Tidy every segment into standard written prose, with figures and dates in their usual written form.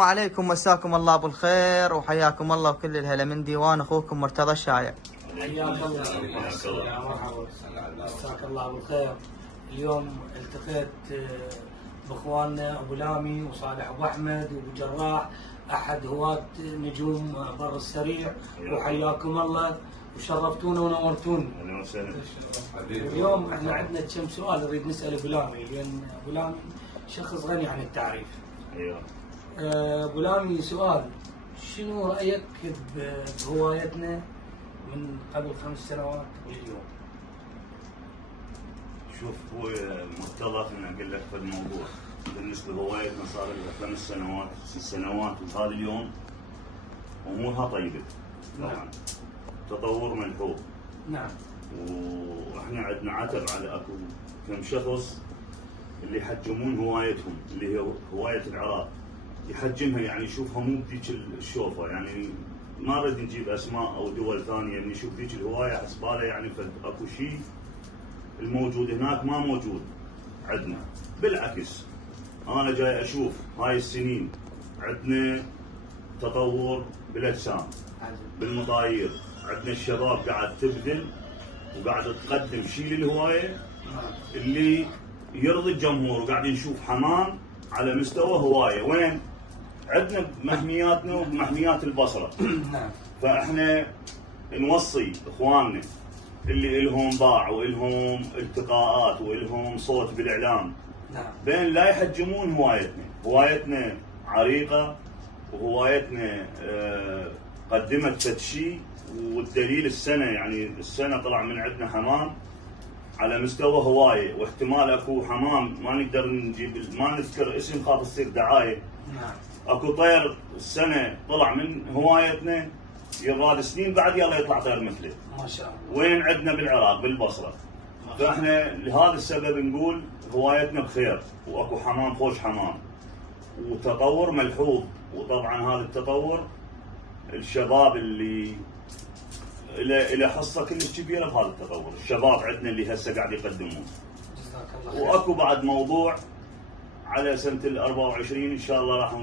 السلام عليكم، مساكم الله بالخير وحياكم الله وكل الهلا من ديوان اخوكم مرتضى الشايع. حياك الله. يا مرحبا، مساك الله بالخير. اليوم التقيت باخواننا ابو لامي وصالح ابو احمد وابو جراح، احد هواة نجوم بر السريع، وحياكم الله وشرفتونا ونورتونا. اهلا وسهلا. اليوم احنا عندنا كم سؤال نريد نسال ابو لامي، لان ابو لامي شخص غني عن التعريف. ايوه. ابو لامي، سؤال: شنو رايك بهوايتنا من قبل 5 سنوات واليوم؟ شوف اخوي مرتضى، خليني اقول لك في الموضوع. بالنسبه لهوايتنا صار لها 5 سنوات 6 سنوات وهذا اليوم امورها طيبه طبعا. تطور ملحوظ. نعم. واحنا عندنا عتب على اكو كم شخص اللي يحجمون هوايتهم اللي هي هوايه العراق، يحجمها يعني يشوفها مو بذيك الشوفه، يعني ما نريد نجيب اسماء او دول ثانيه، من يشوف ذيك الهوايه حسباله يعني اكو شيء الموجود هناك ما موجود عندنا. بالعكس انا جاي اشوف هاي السنين عندنا تطور بالاجسام بالمطاير، عندنا الشباب قاعد تبذل وقاعد تقدم شيء للهوايه اللي يرضي الجمهور، وقاعدين نشوف حمام على مستوى هوايه. وين؟ عندنا بمحمياتنا وبمحميات البصره. نعم. فاحنا نوصي اخواننا اللي الهم باع والهم التقاءات والهم صوت بالاعلام، نعم، بين لا يحجمون هوايتنا. هوايتنا عريقه وهوايتنا قدمت فد شيء، والدليل السنه، يعني السنه طلع من عندنا حمام على مستوى هوايه، واحتمال اكو حمام ما نقدر نجيب، ما نذكر اسم خاف تصير دعايه. نعم. اكو طير السنه طلع من هوايتنا يراد سنين بعد يلا يطلع طير مثله. ما شاء الله. وين؟ عندنا بالعراق بالبصره. فاحنا لهذا السبب نقول هوايتنا بخير، واكو حمام خوش حمام وتطور ملحوظ. وطبعا هذا التطور الشباب اللي الى حصه كلش كبيره بهذا التطور، الشباب عندنا اللي هسه قاعد يقدمون. جزاك الله خير. واكو بعد موضوع على سنه ال 24 ان شاء الله راح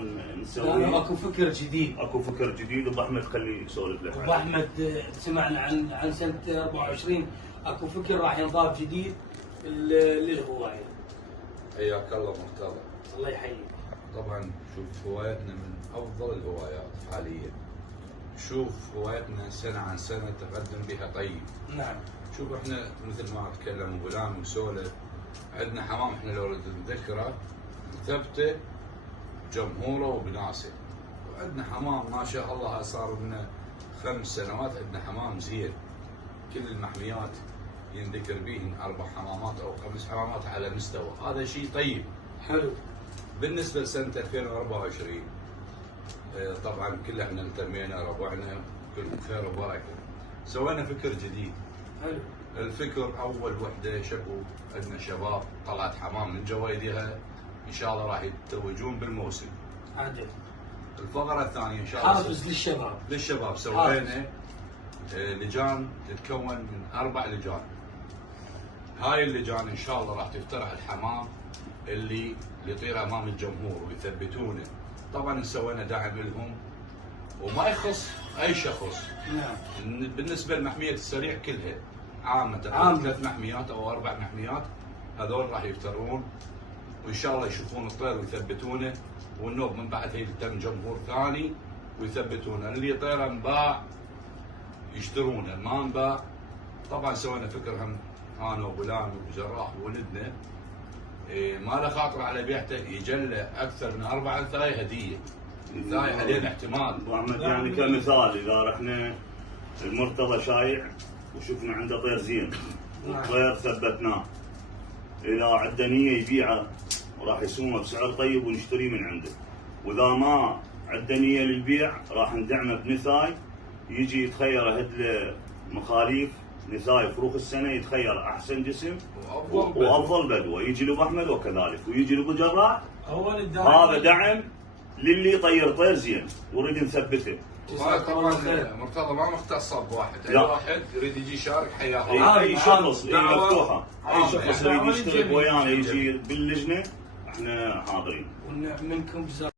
نسوي. اكو فكر جديد. اكو فكر جديد، وابو احمد خليه يسولف لك. ابو احمد، سمعنا عن سنه 24 اكو فكر راح ينضاف جديد للهوايه. حياك الله مرتضى. الله يحييك. طبعا شوف، هوايتنا من افضل الهوايات حاليا. شوف هوايتنا سنه عن سنه تقدم بها طيب. نعم. شوف احنا مثل ما تكلم ابو لامي وسولف، عندنا حمام احنا لو نذكره ثبته جمهوره وبناسه. وعندنا حمام ما شاء الله صار لنا 5 سنوات عندنا حمام زين. كل المحميات ينذكر بهن 4 حمامات او 5 حمامات على مستوى، هذا شيء طيب. حلو. بالنسبه لسنه 2024 طبعا كل احنا التمينا ربعنا كل خير وبركه. سوينا فكر جديد. حلو. الفكر اول وحده شكو عندنا شباب طلعت حمام من جوايدها، ان شاء الله راح يتوجون بالموسم. عدل. الفقره الثانيه ان شاء الله حافز للشباب سوينا لجان تتكون من 4 لجان. هاي اللجان ان شاء الله راح تفترح الحمام اللي يطير امام الجمهور ويثبتونه. طبعا سوينا دعم لهم وما يخص اي شخص. نعم. بالنسبه لمحميه السريع كلها عامه 3 محميات او 4 محميات، هذول راح يفترون وان شاء الله يشوفون الطير ويثبتونه، والنوب من بعد هي تم جمهور ثاني ويثبتونه. اللي طيره انباع يشترونه، ما انباع. طبعا سوينا فكر هم انا وابو لامي وابو جراح وولدنا، ما له خاطر على بيعته يجله اكثر من 4 انثاي هديه. انثاي علينا احتمال. ابو احمد يعني كمثال، اذا رحنا المرتضى شايع وشفنا عنده طير زين والطير ثبتناه، اذا عنده نيه يبيعه وراح يسومه بسعر طيب ونشتريه من عنده. واذا ما عنده نيه للبيع راح ندعمه بنثاي، يجي يتخير هدله مخاليف نثاي فروخ السنه، يتخير احسن جسم وافضل بدوه، يجي لابو احمد وكذلك، ويجي لابو جراح. هذا دعم للي يطير طير زين وريد نثبته. طبعا مرتضى ما مختص بواحد، اي واحد يريد يجي يشارك حياه الله. اي شخص مفتوحه، اي شخص يريد يشترك ويانا يجي باللجنه احنا حاضرين. ومنكم جزاكم